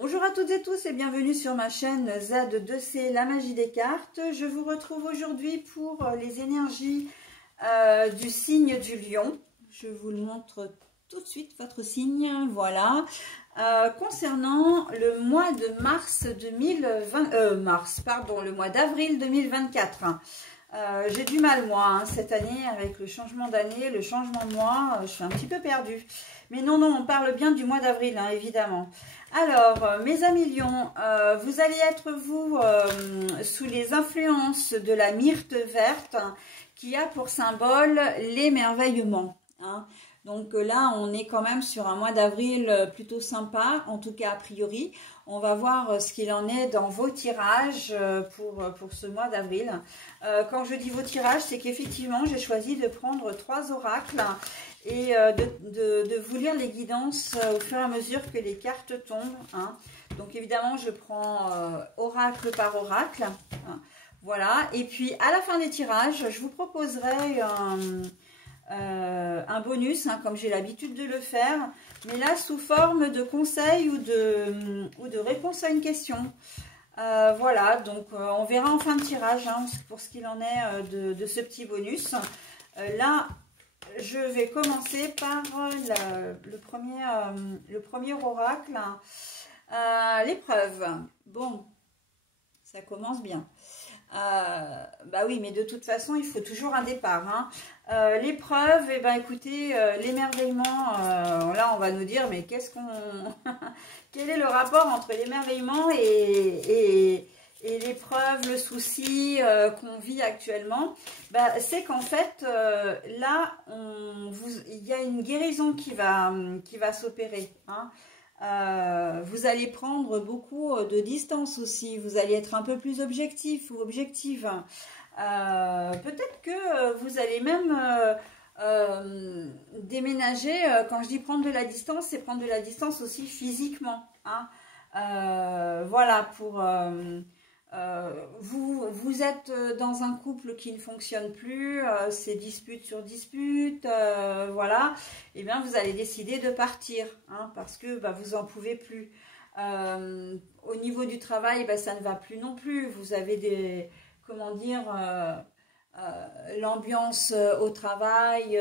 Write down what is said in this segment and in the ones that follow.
Bonjour à toutes et tous et bienvenue sur ma chaîne Z2C, la magie des cartes. Je vous retrouve aujourd'hui pour les énergies du signe du lion. Je vous le montre tout de suite, votre signe, voilà. Concernant le mois de mars 2020, le mois d'avril 2024. J'ai du mal moi cette année avec le changement d'année, le changement de mois, je suis un petit peu perdue. Mais non, on parle bien du mois d'avril, évidemment. Alors, mes amis lions, vous allez être vous sous les influences de la myrte verte qui a pour symbole l'émerveillement. Donc là, on est quand même sur un mois d'avril plutôt sympa, en tout cas a priori. On va voir ce qu'il en est dans vos tirages pour ce mois d'avril. Quand je dis vos tirages, c'est qu'effectivement, j'ai choisi de prendre 3 oracles et de vous lire les guidances au fur et à mesure que les cartes tombent. Donc évidemment, je prends oracle par oracle. Voilà, et puis à la fin des tirages, je vous proposerai un bonus, comme j'ai l'habitude de le faire, mais là sous forme de conseil ou de réponse à une question. Voilà, donc on verra en fin de tirage pour ce qu'il en est de ce petit bonus. Là, je vais commencer par le premier oracle, l'épreuve. Bon, ça commence bien. Bah oui, mais de toute façon, il faut toujours un départ. L'épreuve, écoutez, l'émerveillement, là, on va nous dire, mais qu'est-ce qu'on... Quel est le rapport entre l'émerveillement et l'épreuve, le souci qu'on vit actuellement? C'est qu'en fait, là, il y a une guérison qui va s'opérer. Vous allez prendre beaucoup de distance aussi, vous allez être un peu plus objectif ou objective. Peut-être que vous allez même déménager. Quand je dis prendre de la distance, c'est prendre de la distance aussi physiquement. Voilà, pour... vous êtes dans un couple qui ne fonctionne plus, c'est dispute sur dispute, voilà, et bien vous allez décider de partir, parce que vous en pouvez plus. Au niveau du travail, ça ne va plus non plus, vous avez des, comment dire, l'ambiance au travail,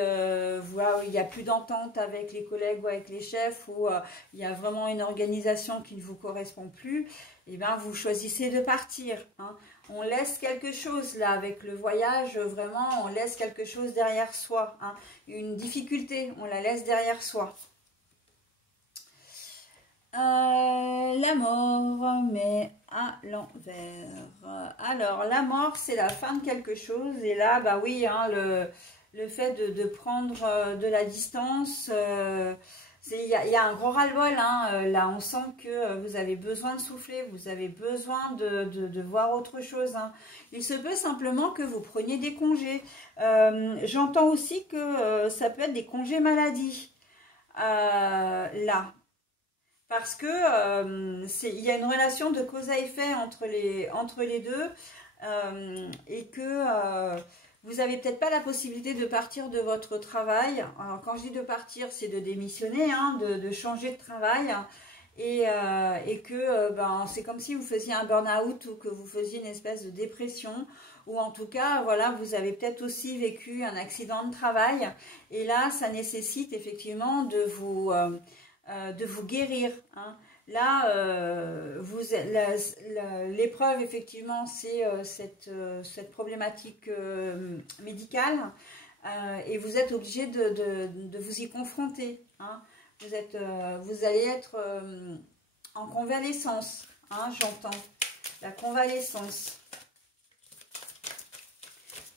voilà, il n'y a plus d'entente avec les collègues ou avec les chefs, ou il y a vraiment une organisation qui ne vous correspond plus. Et bien, vous choisissez de partir. On laisse quelque chose là avec le voyage, vraiment, on laisse quelque chose derrière soi. Une difficulté, on la laisse derrière soi. La mort, mais à l'envers. Alors, la mort, c'est la fin de quelque chose. Et là, oui, le fait de prendre de la distance... il y a un gros ras-le-bol, là on sent que vous avez besoin de souffler, vous avez besoin de voir autre chose. Il se peut simplement que vous preniez des congés. J'entends aussi que ça peut être des congés maladie, là. Parce que il y a une relation de cause à effet entre les deux et que... vous n'avez peut-être pas la possibilité de partir de votre travail. Alors, quand je dis de partir, c'est de démissionner, de changer de travail. Et que c'est comme si vous faisiez un burn-out ou que vous faisiez une espèce de dépression. Ou en tout cas, voilà, vous avez peut-être aussi vécu un accident de travail. Et là, ça nécessite effectivement de vous guérir. Là, l'épreuve, effectivement, c'est cette problématique médicale et vous êtes obligé de vous y confronter. Vous allez être en convalescence, j'entends, la convalescence.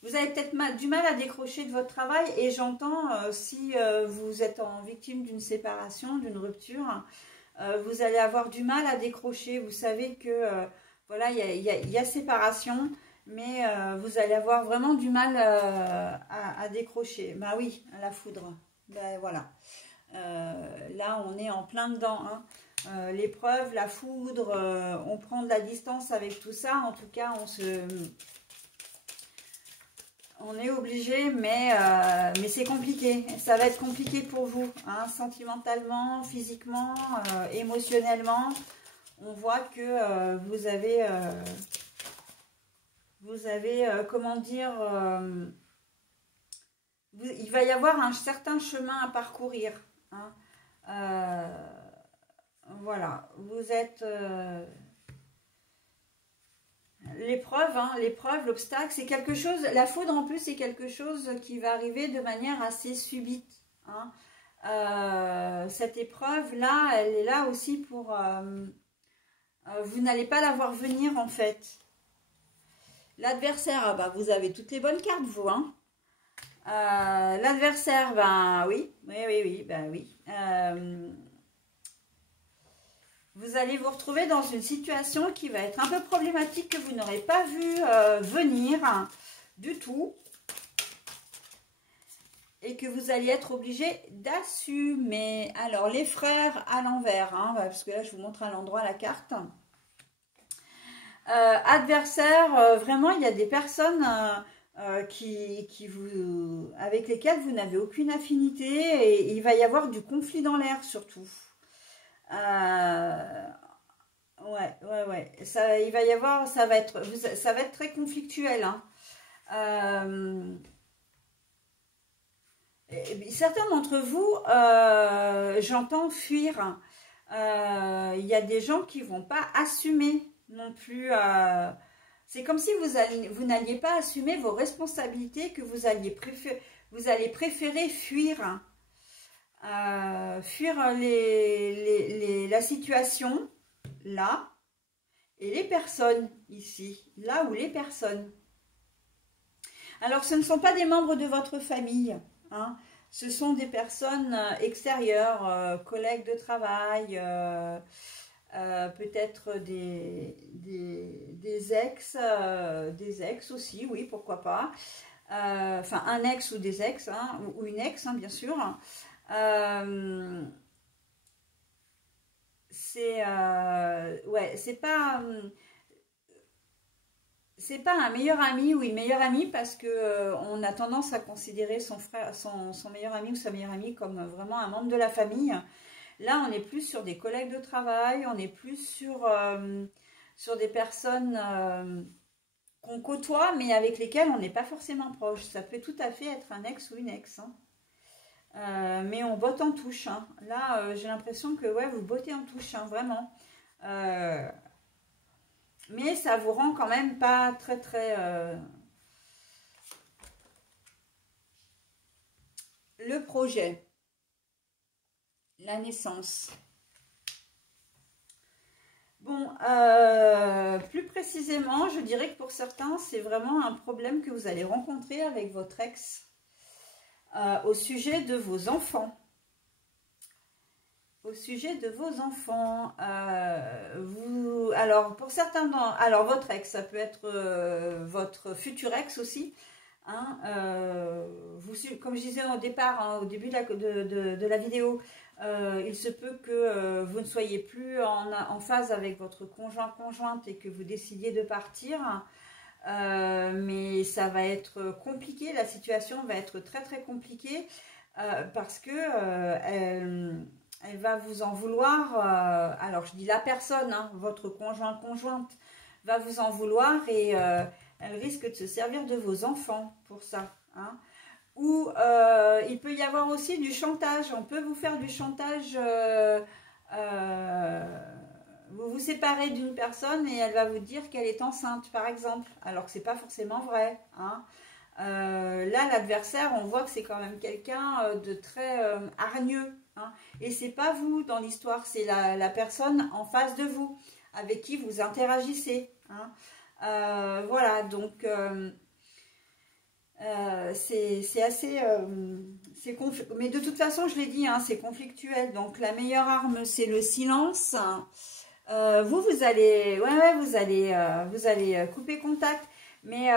Vous avez peut-être du mal à décrocher de votre travail et j'entends si vous êtes victime d'une séparation, d'une rupture, vous allez avoir du mal à décrocher. Vous savez que voilà, il y a séparation, mais vous allez avoir vraiment du mal à décrocher. Oui, la foudre. Voilà. Là, on est en plein dedans. L'épreuve, la foudre, on prend de la distance avec tout ça. En tout cas, on est obligé, mais c'est compliqué. Ça va être compliqué pour vous, sentimentalement, physiquement, émotionnellement. on voit que vous avez, comment dire, il va y avoir un certain chemin à parcourir. Hein. Voilà, vous êtes... l'épreuve, hein, l'obstacle, c'est quelque chose... La foudre, en plus, c'est quelque chose qui va arriver de manière assez subite. Hein. Cette épreuve-là, elle est là aussi pour... vous n'allez pas la voir venir, en fait. L'adversaire, bah, vous avez toutes les bonnes cartes, vous, hein. L'adversaire, ben oui, ben oui. Vous allez vous retrouver dans une situation qui va être un peu problématique, que vous n'aurez pas vu venir du tout. Et que vous allez être obligé d'assumer. Alors, les frères à l'envers, hein, parce que là, je vous montre à l'endroit la carte. Adversaire, vraiment, il y a des personnes... avec lesquels vous n'avez aucune affinité, et il va y avoir du conflit dans l'air surtout. Ouais. Il va y avoir, ça va être très conflictuel. Hein. Certains d'entre vous, j'entends fuir. Il y a des gens qui vont pas assumer non plus. C'est comme si vous n'alliez pas assumer vos responsabilités, que vous allez préférer fuir. Fuir la situation, là, et les personnes, ici, là où les personnes. Alors, ce ne sont pas des membres de votre famille, hein, ce sont des personnes extérieures, collègues de travail, peut-être des ex aussi, oui, pourquoi pas. Enfin, un ex ou des ex, hein, ou une ex, hein, bien sûr. Ouais, c'est pas un meilleur ami ou une meilleure amie, parce que on a tendance à considérer son frère, son meilleur ami ou sa meilleure amie comme vraiment un membre de la famille. Là, on est plus sur des collègues de travail, on est plus sur des personnes qu'on côtoie, mais avec lesquelles on n'est pas forcément proche. Ça peut tout à fait être un ex ou une ex. Hein. Mais on botte en touche. Hein. Là, j'ai l'impression que ouais, vous bottez en touche, hein, vraiment. Mais ça vous rend quand même pas très... Le projet. La naissance. Bon, plus précisément, je dirais que pour certains, c'est vraiment un problème que vous allez rencontrer avec votre ex au sujet de vos enfants. Au sujet de vos enfants, alors pour certains, alors votre ex, ça peut être votre futur ex aussi. Hein, comme je disais au départ, hein, au début de la vidéo, il se peut que vous ne soyez plus en phase avec votre conjointe et que vous décidiez de partir. Mais ça va être compliqué, la situation va être très compliquée parce que elle va vous en vouloir. Alors je dis la personne, hein, votre conjointe va vous en vouloir, et elle risque de se servir de vos enfants pour ça. Hein. Ou il peut y avoir aussi du chantage. On peut vous faire du chantage. Vous vous séparez d'une personne et elle va vous dire qu'elle est enceinte, par exemple, alors que c'est pas forcément vrai. Hein. Là, l'adversaire, on voit que c'est quand même quelqu'un de très hargneux. Hein. Et c'est pas vous dans l'histoire, c'est la personne en face de vous, avec qui vous interagissez. Hein. Voilà, donc c'est assez... mais de toute façon, je l'ai dit, hein, c'est conflictuel. Donc la meilleure arme, c'est le silence. Vous allez... Ouais, vous allez couper contact. Mais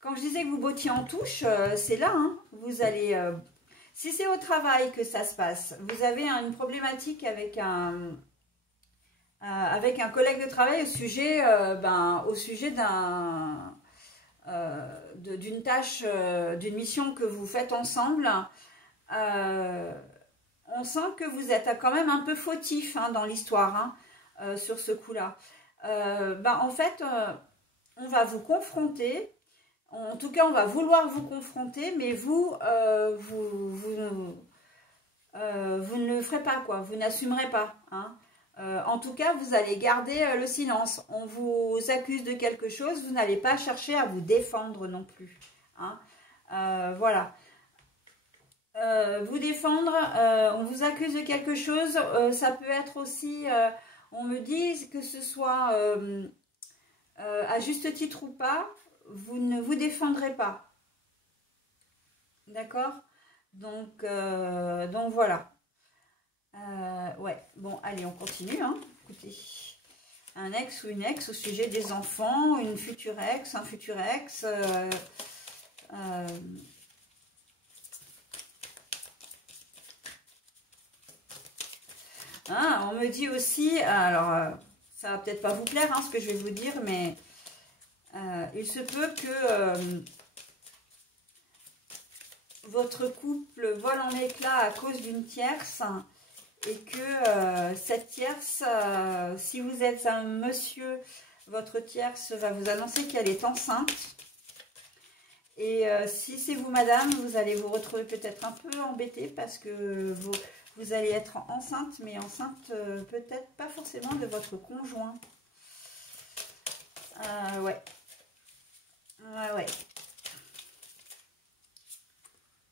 quand je disais que vous bottiez en touche, c'est là. Hein, vous allez... si c'est au travail que ça se passe, vous avez une problématique avec un collègue de travail au sujet d'une tâche, d'une mission que vous faites ensemble. On sent que vous êtes quand même un peu fautif, hein, dans l'histoire. Hein. sur ce coup-là. En fait, on va vous confronter. En tout cas, on va vouloir vous confronter, mais vous ne le ferez pas, quoi. Vous n'assumerez pas. Hein. En tout cas, vous allez garder le silence. On vous accuse de quelque chose, vous n'allez pas chercher à vous défendre non plus. Hein. Voilà. Vous défendre, on vous accuse de quelque chose, ça peut être aussi, on me dit que ce soit à juste titre ou pas, vous ne vous défendrez pas. D'accord? Donc voilà. Ouais, bon, allez, on continue. Hein. Écoutez, un ex ou une ex au sujet des enfants, une future ex, un futur ex. Hein, on me dit aussi, alors ça va peut-être pas vous plaire hein, ce que je vais vous dire, mais il se peut que votre couple vole en éclats à cause d'une tierce et que cette tierce, si vous êtes un monsieur, votre tierce va vous annoncer qu'elle est enceinte. Et si c'est vous, madame, vous allez vous retrouver peut-être un peu embêté parce que vous allez être enceinte, mais enceinte peut-être pas forcément de votre conjoint. Ouais. Ouais.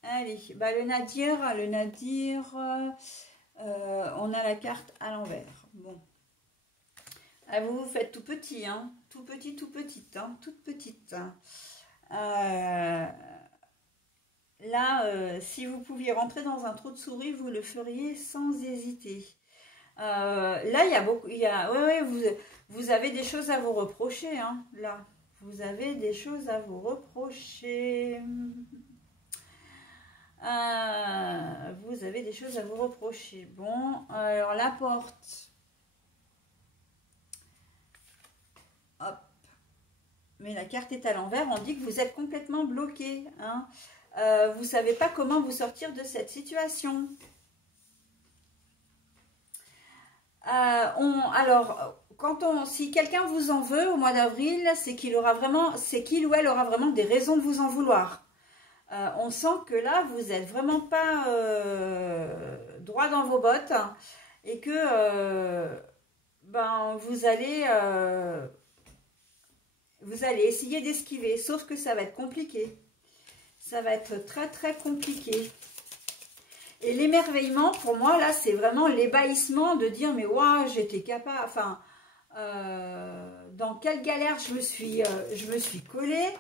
Allez, bah le nadir, on a la carte à l'envers. Bon. Ah, vous faites tout petit, hein. Tout petite, hein. Toute petite. Là, si vous pouviez rentrer dans un trou de souris, vous le feriez sans hésiter. Là, il y a beaucoup... ouais, vous avez des choses à vous reprocher. Hein, là, vous avez des choses à vous reprocher. Vous avez des choses à vous reprocher. Bon, alors la porte. Hop. Mais la carte est à l'envers. On dit que vous êtes complètement bloqué. Hein. Vous ne savez pas comment vous sortir de cette situation. Alors, si quelqu'un vous en veut au mois d'avril, c'est qu'il ou elle aura vraiment des raisons de vous en vouloir. On sent que là, vous n'êtes vraiment pas droit dans vos bottes et que vous allez essayer d'esquiver, sauf que ça va être compliqué. Ça va être très très compliqué. Et l'émerveillement, pour moi, là, c'est vraiment l'ébahissement de dire, mais waouh, j'étais capable, enfin, dans quelle galère je me suis collée,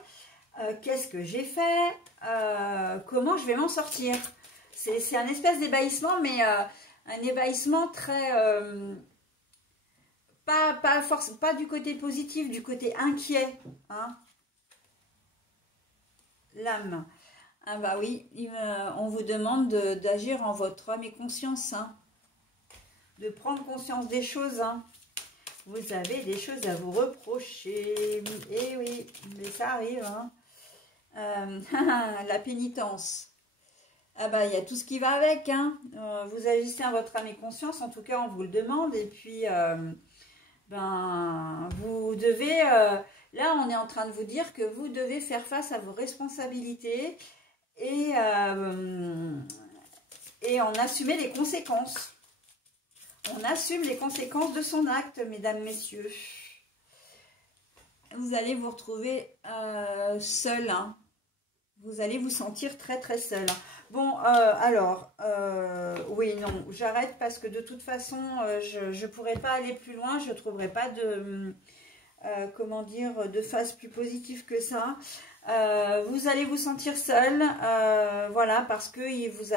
qu'est-ce que j'ai fait, comment je vais m'en sortir. C'est un espèce d'ébahissement, mais un ébahissement très, pas du côté positif, du côté inquiet, hein. L'âme. Ah bah oui, on vous demande d'agir en votre âme et conscience, hein. De prendre conscience des choses. Hein. Vous avez des choses à vous reprocher. Eh oui, mais ça arrive. Hein. La pénitence. Ah bah il y a tout ce qui va avec. Hein. Vous agissez en votre âme et conscience, en tout cas on vous le demande. Et puis, vous devez... là, on est en train de vous dire que vous devez faire face à vos responsabilités et en assumer les conséquences. On assume les conséquences de son acte, mesdames, messieurs. Vous allez vous retrouver seul. Hein. Vous allez vous sentir très, très seul. Bon, oui, non, j'arrête parce que de toute façon, je ne pourrais pas aller plus loin. Je ne trouverai pas de... comment dire, de phase plus positive que ça. Vous allez vous sentir seul, voilà, parce que vous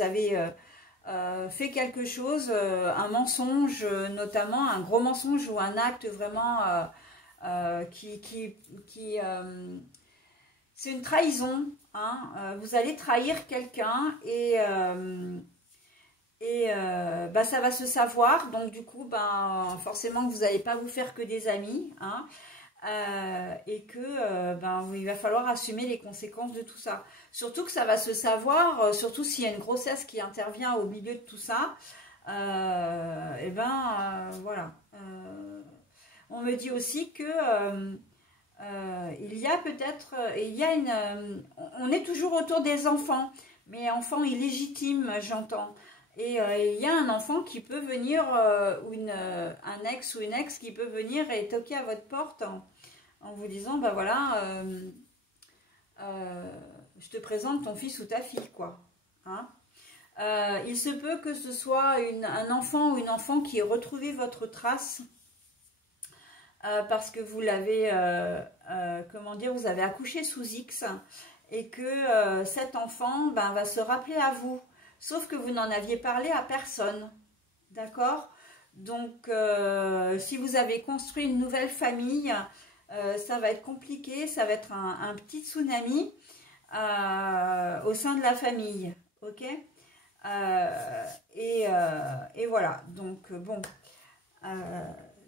avez fait quelque chose, un mensonge, notamment un gros mensonge ou un acte vraiment c'est une trahison. Hein, vous allez trahir quelqu'un et ça va se savoir, donc du coup forcément que vous n'allez pas vous faire que des amis, hein, et que il va falloir assumer les conséquences de tout ça, surtout que ça va se savoir, surtout s'il y a une grossesse qui intervient au milieu de tout ça, voilà, on me dit aussi que il y a peut-être, on est toujours autour des enfants, mais enfants illégitimes, j'entends. Et il y a un enfant qui peut venir, un ex ou une ex qui peut venir et toquer à votre porte en vous disant, ben voilà, je te présente ton fils ou ta fille, quoi. Hein. Il se peut que ce soit un enfant ou une enfant qui ait retrouvé votre trace parce que vous l'avez, comment dire, vous avez accouché sous X et que cet enfant va se rappeler à vous, sauf que vous n'en aviez parlé à personne, d'accord? Donc, si vous avez construit une nouvelle famille, ça va être compliqué, ça va être un petit tsunami au sein de la famille, ok? Et voilà, donc bon,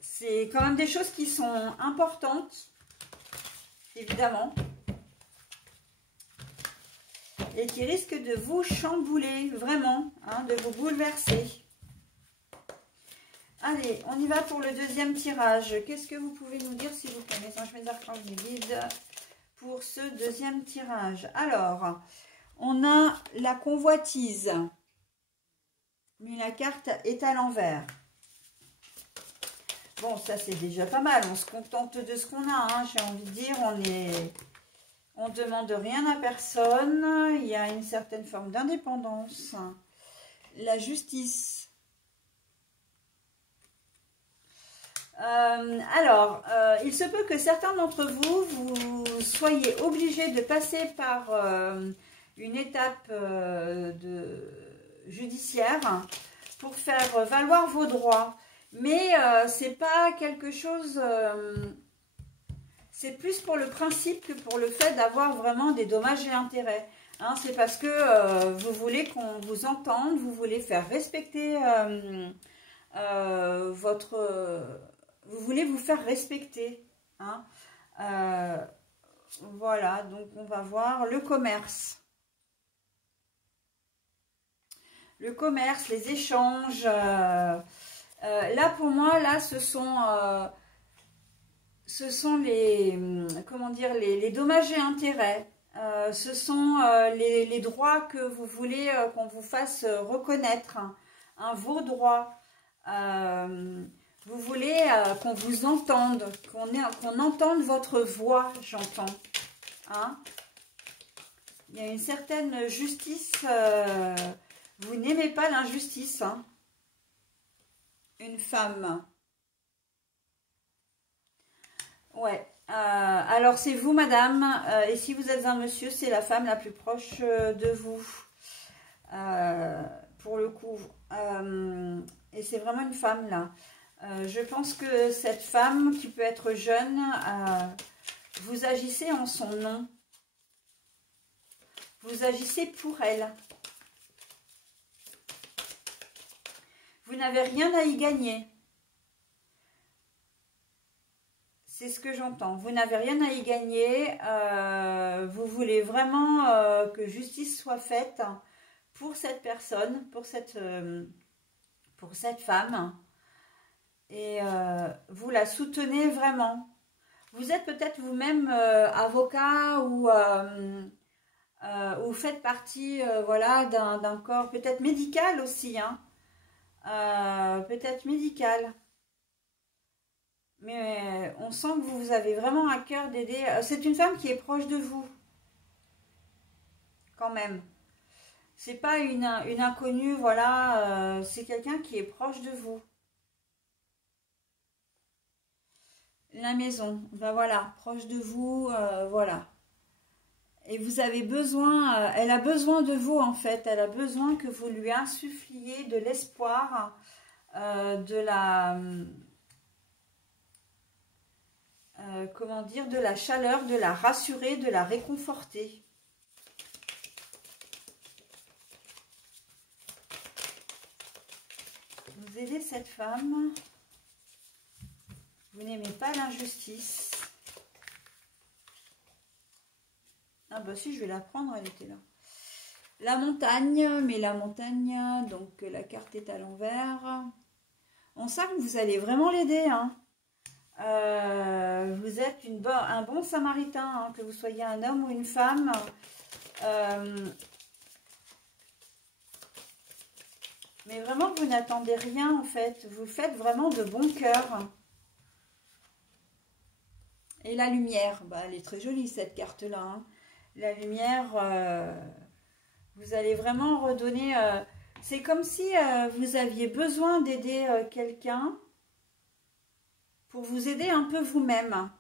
c'est quand même des choses qui sont importantes, évidemment, et qui risquent de vous chambouler, vraiment, hein, de vous bouleverser. Allez, on y va pour le deuxième tirage. Qu'est-ce que vous pouvez nous dire, s'il vous plaît, mes anges, mes archanges, mes guides, pour ce deuxième tirage? Alors, on a la convoitise, mais la carte est à l'envers. Bon, ça c'est déjà pas mal, on se contente de ce qu'on a, hein, j'ai envie de dire, on ne demande rien à personne, il y a une certaine forme d'indépendance. La justice. Il se peut que certains d'entre vous, vous soyez obligés de passer par une étape judiciaire pour faire valoir vos droits. Mais c'est pas quelque chose, c'est plus pour le principe que pour le fait d'avoir vraiment des dommages et intérêts. Hein, c'est parce que vous voulez qu'on vous entende, vous voulez faire respecter vous voulez vous faire respecter. Hein. Voilà, donc on va voir le commerce. Le commerce, les échanges. Là, pour moi, là, ce sont les, comment dire, les dommages et intérêts. Ce sont les droits que vous voulez qu'on vous fasse reconnaître, hein, vos droits. Vous voulez qu'on vous entende, qu'on entende votre voix, j'entends. Hein? Il y a une certaine justice. Vous n'aimez pas l'injustice. Hein? Une femme. Ouais. Alors, c'est vous, madame. Et si vous êtes un monsieur, c'est la femme la plus proche de vous. Pour le coup. Et c'est vraiment une femme, là. Je pense que cette femme, qui peut être jeune, vous agissez en son nom. Vous agissez pour elle. Vous n'avez rien à y gagner. C'est ce que j'entends. Vous n'avez rien à y gagner. Vous voulez vraiment que justice soit faite pour cette personne, pour cette femme. Et vous la soutenez vraiment. Vous êtes peut-être vous-même avocat ou faites partie voilà, d'un corps peut-être médical aussi. Hein. Peut-être médical. Mais on sent que vous avez vraiment à cœur d'aider. C'est une femme qui est proche de vous. Quand même. C'est pas une inconnue, voilà. C'est quelqu'un qui est proche de vous. La maison, ben voilà, proche de vous, voilà. Et vous avez besoin, elle a besoin de vous en fait. Elle a besoin que vous lui insuffliez de l'espoir, comment dire, de la chaleur, de la rassurer, de la réconforter. Vous aidez cette femme. Vous n'aimez pas l'injustice. Ah bah si, je vais la prendre, elle était là. La montagne, mais la montagne, donc la carte est à l'envers. On sent que vous allez vraiment l'aider, hein. Vous êtes un bon samaritain, hein, que vous soyez un homme ou une femme. Mais vraiment, vous n'attendez rien en fait. Vous faites vraiment de bon cœur. Et la lumière, bah, elle est très jolie cette carte-là, hein. La lumière, vous allez vraiment redonner... c'est comme si vous aviez besoin d'aider quelqu'un pour vous aider un peu vous-même.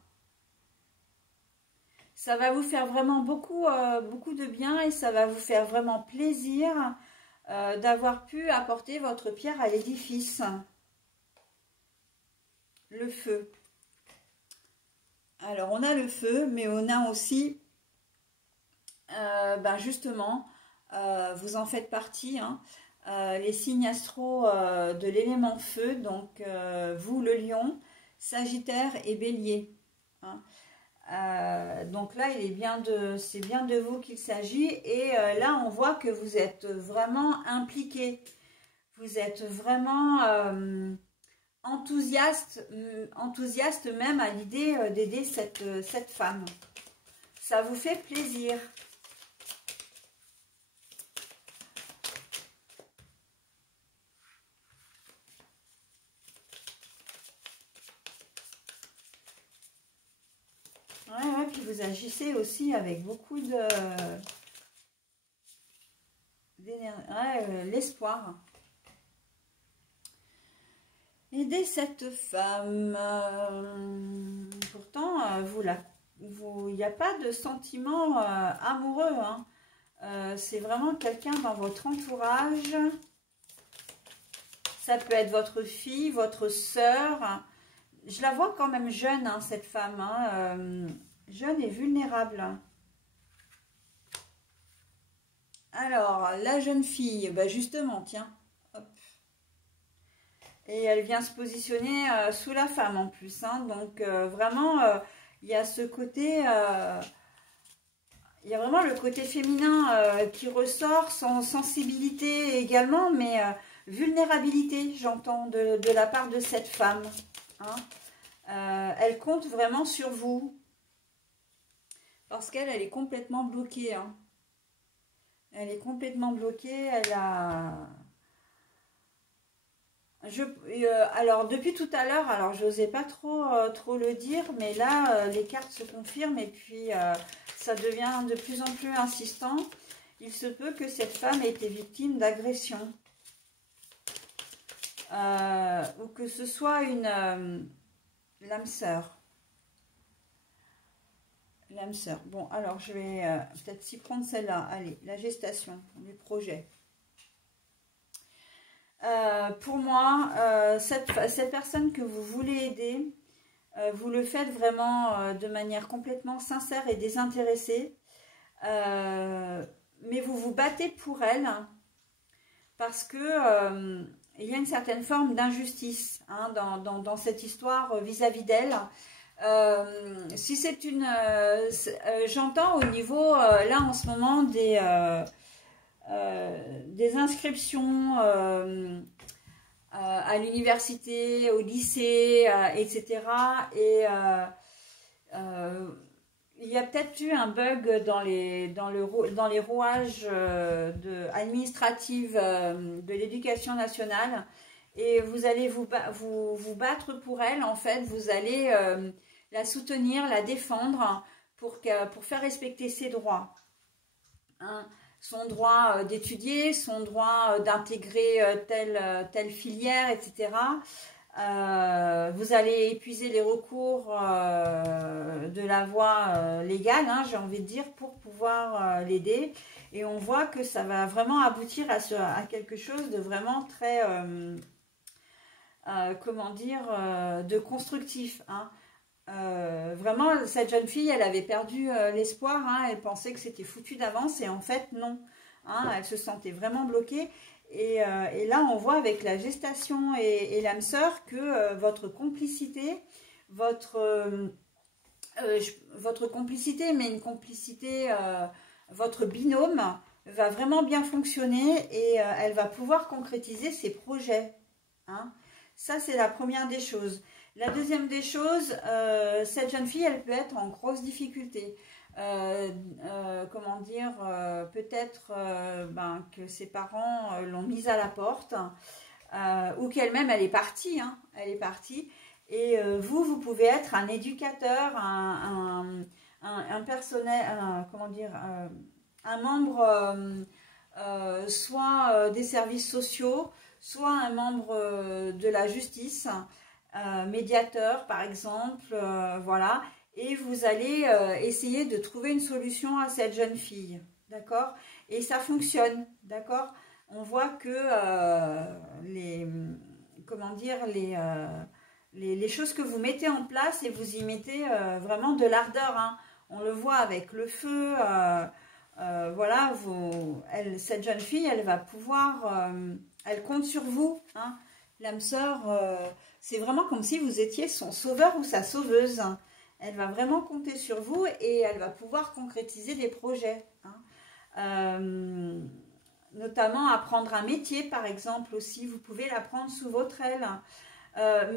Ça va vous faire vraiment beaucoup, beaucoup de bien et ça va vous faire vraiment plaisir d'avoir pu apporter votre pierre à l'édifice. Le feu. Alors, on a le feu, mais on a aussi, ben justement, vous en faites partie, hein, les signes astro de l'élément feu, donc vous, le lion, Sagittaire et Bélier. Hein. Donc là, c'est bien de vous qu'il s'agit. Et là, on voit que vous êtes vraiment impliqué. Vous êtes vraiment enthousiaste même à l'idée d'aider cette femme. Ça vous fait plaisir. Ouais, puis vous agissez aussi avec beaucoup d'énergie, l'espoir. Aider cette femme. Pourtant, il n'y a pas de sentiment amoureux. Hein. C'est vraiment quelqu'un dans votre entourage. Ça peut être votre fille, votre sœur. Je la vois quand même jeune, hein, cette femme. Hein, jeune et vulnérable. Alors, la jeune fille, bah justement, tiens. Hop. Et elle vient se positionner sous la femme en plus. Hein, donc, vraiment, il y a ce côté... il y a vraiment le côté féminin qui ressort, sans sensibilité également, mais vulnérabilité, j'entends, de la part de cette femme. Hein. Elle compte vraiment sur vous. Parce qu'elle est complètement bloquée. Hein. Elle est complètement bloquée. Elle a... alors, depuis tout à l'heure, alors je n'osais pas trop le dire, mais là, les cartes se confirment et puis ça devient de plus en plus insistant. Il se peut que cette femme ait été victime d'agression. Ou que ce soit une l'âme sœur. L'âme sœur. Bon, alors je vais peut-être s'y prendre celle-là. Allez, la gestation, les projets. Pour moi, cette personne que vous voulez aider, vous le faites vraiment de manière complètement sincère et désintéressée. Mais vous vous battez pour elle parce que il y a une certaine forme d'injustice, hein, dans cette histoire vis-à-vis d'elle. Si c'est une... j'entends au niveau, là en ce moment, des inscriptions à l'université, au lycée, etc. Et il y a peut-être eu un bug dans les rouages administratifs de l'éducation nationale. Et vous allez vous battre pour elle. En fait, vous allez la soutenir, la défendre pour faire respecter ses droits. Hein. Son droit d'étudier, son droit d'intégrer telle filière, etc. Vous allez épuiser les recours de la voie légale, hein, j'ai envie de dire, pour pouvoir l'aider. Et on voit que ça va vraiment aboutir à quelque chose de vraiment très, comment dire, de constructif. Hein. Vraiment, cette jeune fille, elle avait perdu l'espoir, hein, elle pensait que c'était foutu d'avance et en fait, non. Hein, elle se sentait vraiment bloquée. Et là, on voit avec la gestation et l'âme sœur que votre complicité, votre complicité, mais une complicité, votre binôme va vraiment bien fonctionner et elle va pouvoir concrétiser ses projets. Hein. Ça, c'est la première des choses. La deuxième des choses, cette jeune fille, elle peut être en grosse difficulté. Comment dire, peut-être que ses parents l'ont mise à la porte ou qu'elle-même, elle est partie. Hein, elle est partie. Et vous pouvez être un éducateur, un personnel, comment dire, un membre soit des services sociaux, soit un membre de la justice, médiateur par exemple, voilà. Et vous allez essayer de trouver une solution à cette jeune fille, d'accord? Et ça fonctionne, d'accord? On voit que comment dire, les choses que vous mettez en place et vous y mettez vraiment de l'ardeur, hein. On le voit avec le feu, voilà, cette jeune fille, elle va pouvoir, elle compte sur vous, hein. L'âme sœur, c'est vraiment comme si vous étiez son sauveur ou sa sauveuse, hein. Elle va vraiment compter sur vous et elle va pouvoir concrétiser des projets, hein. Notamment apprendre un métier, par exemple, aussi, vous pouvez l'apprendre sous votre aile.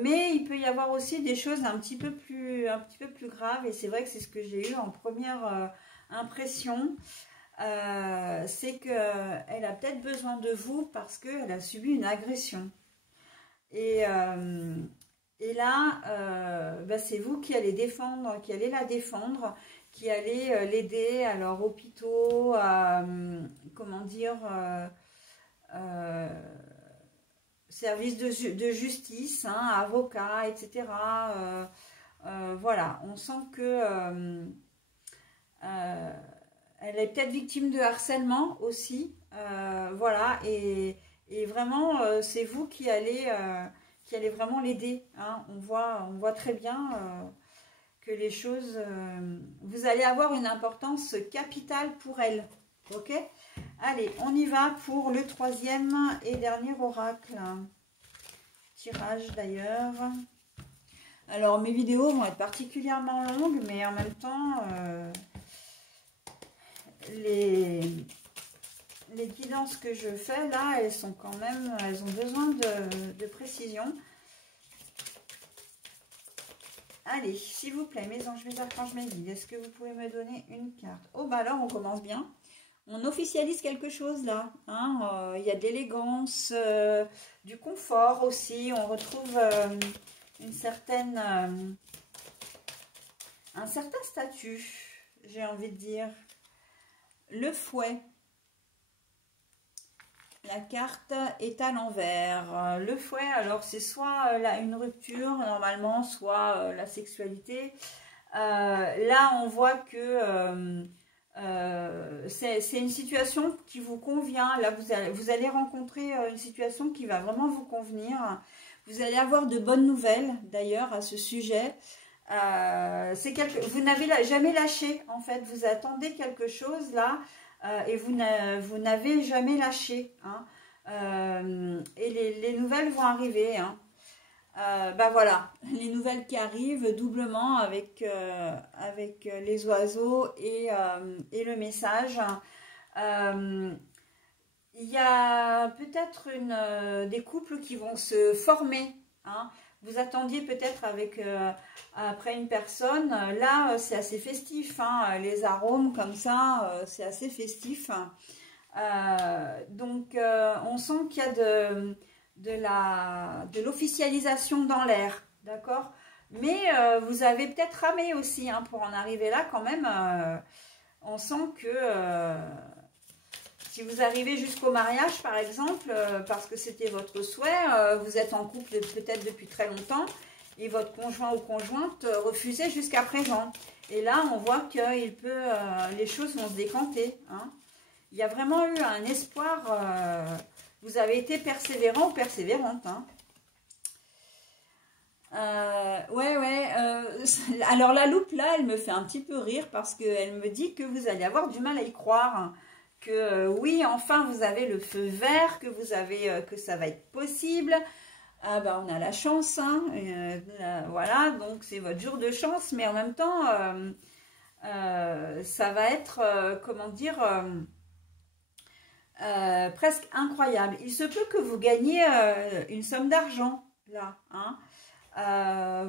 Mais il peut y avoir aussi des choses un petit peu plus graves, et c'est vrai que c'est ce que j'ai eu en première impression. C'est qu'elle a peut-être besoin de vous parce qu'elle a subi une agression. Et là, c'est vous qui allez défendre, qui allez la défendre, qui allez l'aider, alors hôpitaux, comment dire, service de justice, hein, avocat, etc. Voilà, on sent que elle est peut-être victime de harcèlement aussi, voilà, et vraiment, c'est vous qui allez vraiment l'aider, hein. On voit très bien que les choses, vous allez avoir une importance capitale pour elle, ok? Allez, on y va pour le troisième et dernier oracle. Tirage d'ailleurs. Alors, mes vidéos vont être particulièrement longues, mais en même temps, les guidances que je fais là, elles sont quand même, elles ont besoin de précision. Allez, s'il vous plaît, mes anges, mes archanges, mes guides, est-ce que vous pouvez me donner une carte? Oh, bah alors, on commence bien. On officialise quelque chose là, hein. Il y a de l'élégance, du confort aussi. On retrouve un certain statut, j'ai envie de dire. Le fouet. La carte est à l'envers. Le fouet, alors c'est soit une rupture normalement, soit la sexualité. Là, on voit que c'est une situation qui vous convient. Là, vous allez rencontrer une situation qui va vraiment vous convenir. Vous allez avoir de bonnes nouvelles d'ailleurs à ce sujet. Vous n'avez jamais lâché en fait. Vous attendez quelque chose là. Et vous n'avez jamais lâché, hein. Et les nouvelles vont arriver, hein. Voilà, les nouvelles qui arrivent doublement avec les oiseaux et le message. Il y a peut-être des couples qui vont se former, hein. Vous attendiez peut-être après une personne, là c'est assez festif, hein, les arômes comme ça, c'est assez festif. Donc on sent qu'il y a de l'officialisation dans l'air, d'accord? Mais vous avez peut-être ramé aussi, hein, pour en arriver là quand même. On sent que si vous arrivez jusqu'au mariage, par exemple, parce que c'était votre souhait, vous êtes en couple peut-être depuis très longtemps, et votre conjoint ou conjointe refusait jusqu'à présent. Et là, on voit que les choses vont se décanter, hein. Il y a vraiment eu un espoir, vous avez été persévérant ou persévérante, hein. Alors la loupe là, elle me fait un petit peu rire parce qu'elle me dit que vous allez avoir du mal à y croire, hein. Que oui, enfin vous avez le feu vert, que ça va être possible. Ah bah on a la chance, hein. Voilà, donc c'est votre jour de chance, mais en même temps ça va être comment dire, presque incroyable. Il se peut que vous gagniez une somme d'argent, là, hein.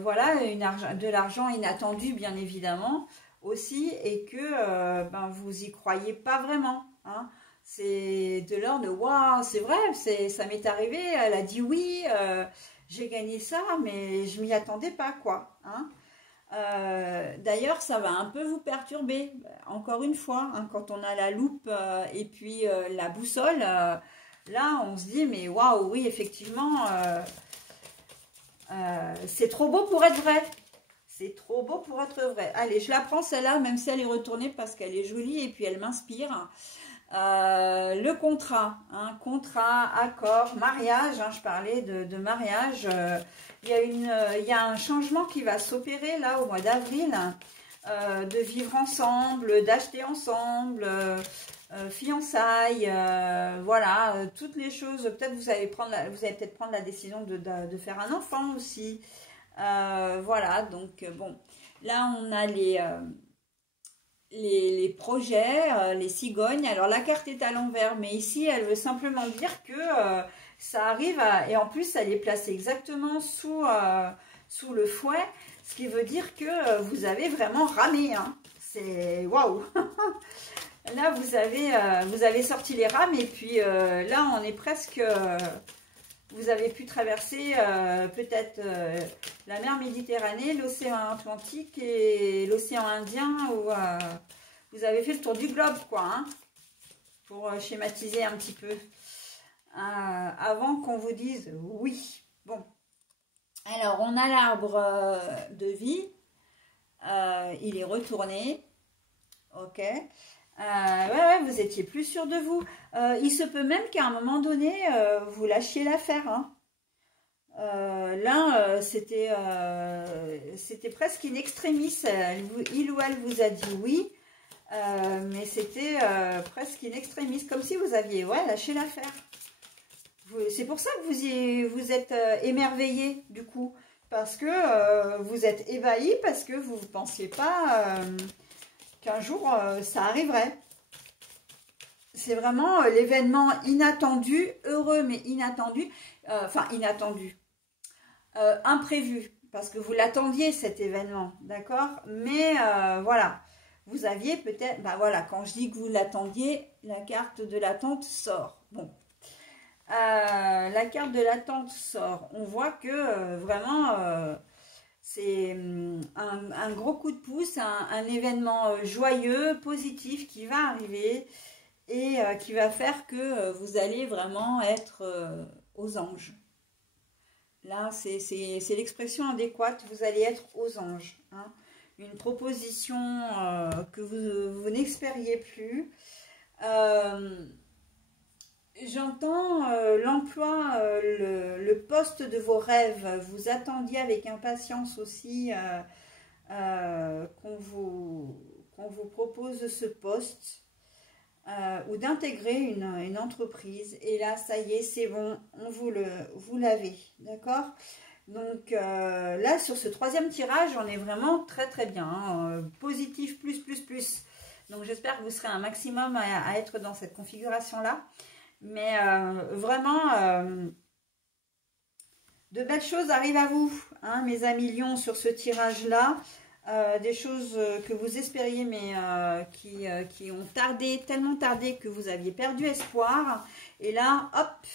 Voilà, de l'argent inattendu, bien évidemment, aussi, et que ben, vous y croyez pas vraiment, hein. C'est de l'ordre de waouh, c'est vrai, ça m'est arrivé, elle a dit oui, j'ai gagné ça, mais je m'y attendais pas, quoi, hein. D'ailleurs, ça va un peu vous perturber, encore une fois, hein, quand on a la loupe et puis la boussole, là on se dit, mais waouh, oui, effectivement, c'est trop beau pour être vrai. C'est trop beau pour être vrai. Allez, je la prends celle-là, même si elle est retournée parce qu'elle est jolie et puis elle m'inspire. Le contrat, hein, contrat, accord, mariage, hein, je parlais de mariage. Il y a un changement qui va s'opérer là au mois d'avril, de vivre ensemble, d'acheter ensemble, fiançailles, voilà, toutes les choses. Peut-être vous allez peut-être prendre la décision de faire un enfant aussi. Voilà, donc bon, là on a les projets, les cigognes. Alors la carte est à l'envers, mais ici elle veut simplement dire que ça arrive et en plus elle est placée exactement sous le fouet, ce qui veut dire que vous avez vraiment ramé, hein. C'est waouh. Là vous avez sorti les rames et puis là on est presque vous avez pu traverser peut-être la mer Méditerranée, l'océan Atlantique et l'océan Indien, où vous avez fait le tour du globe, quoi, hein, pour schématiser un petit peu, avant qu'on vous dise oui. Bon, alors on a l'arbre de vie, il est retourné, ok. Ouais, vous étiez plus sûr de vous. Il se peut même qu'à un moment donné, vous lâchiez l'affaire, hein. Là, c'était presque in extremis. Il ou elle vous a dit oui, mais c'était presque in extremis, comme si vous aviez lâché l'affaire. C'est pour ça que vous êtes émerveillé, du coup, parce que vous êtes ébahi, parce que vous ne pensiez pas qu'un jour ça arriverait. C'est vraiment l'événement inattendu, heureux mais inattendu, enfin inattendu, imprévu, parce que vous l'attendiez cet événement, d'accord? Mais voilà, vous aviez peut-être, bah voilà, quand je dis que vous l'attendiez, la carte de l'attente sort. Bon, la carte de l'attente sort. On voit que vraiment c'est un gros coup de pouce, un événement joyeux, positif qui va arriver et qui va faire que vous allez vraiment être aux anges. Là, c'est l'expression adéquate, vous allez être aux anges, hein. Une proposition que vous n'espériez plus. J'entends l'emploi, le poste de vos rêves. Vous attendiez avec impatience aussi qu'on vous propose ce poste ou d'intégrer une entreprise. Et là, ça y est, c'est bon, vous l'avez, d'accord? Donc là, sur ce troisième tirage, on est vraiment très très bien, hein, positif plus plus plus. Donc j'espère que vous serez un maximum à être dans cette configuration-là. Mais vraiment, de belles choses arrivent à vous, hein, mes amis lions, sur ce tirage-là. Des choses que vous espériez, mais qui ont tardé, tellement tardé que vous aviez perdu espoir. Et là, hop,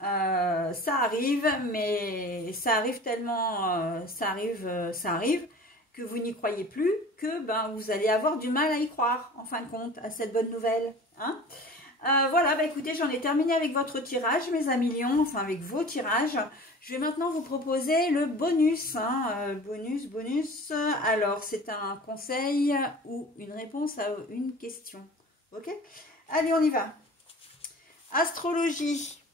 ça arrive, mais ça arrive tellement, ça arrive, que vous n'y croyez plus, que ben, vous allez avoir du mal à y croire, en fin de compte, à cette bonne nouvelle, hein. Voilà, bah écoutez, j'en ai terminé avec votre tirage, mes amis lions, enfin avec vos tirages. Je vais maintenant vous proposer le bonus, hein, bonus. Alors, c'est un conseil ou une réponse à une question. Ok? Allez, on y va. Astrologie.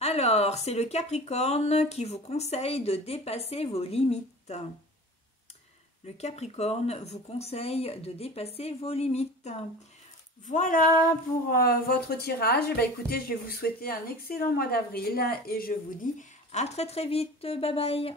Alors, c'est le Capricorne qui vous conseille de dépasser vos limites. Le Capricorne vous conseille de dépasser vos limites. Voilà pour votre tirage. Et bien, écoutez, je vais vous souhaiter un excellent mois d'avril et je vous dis à très très vite. Bye bye.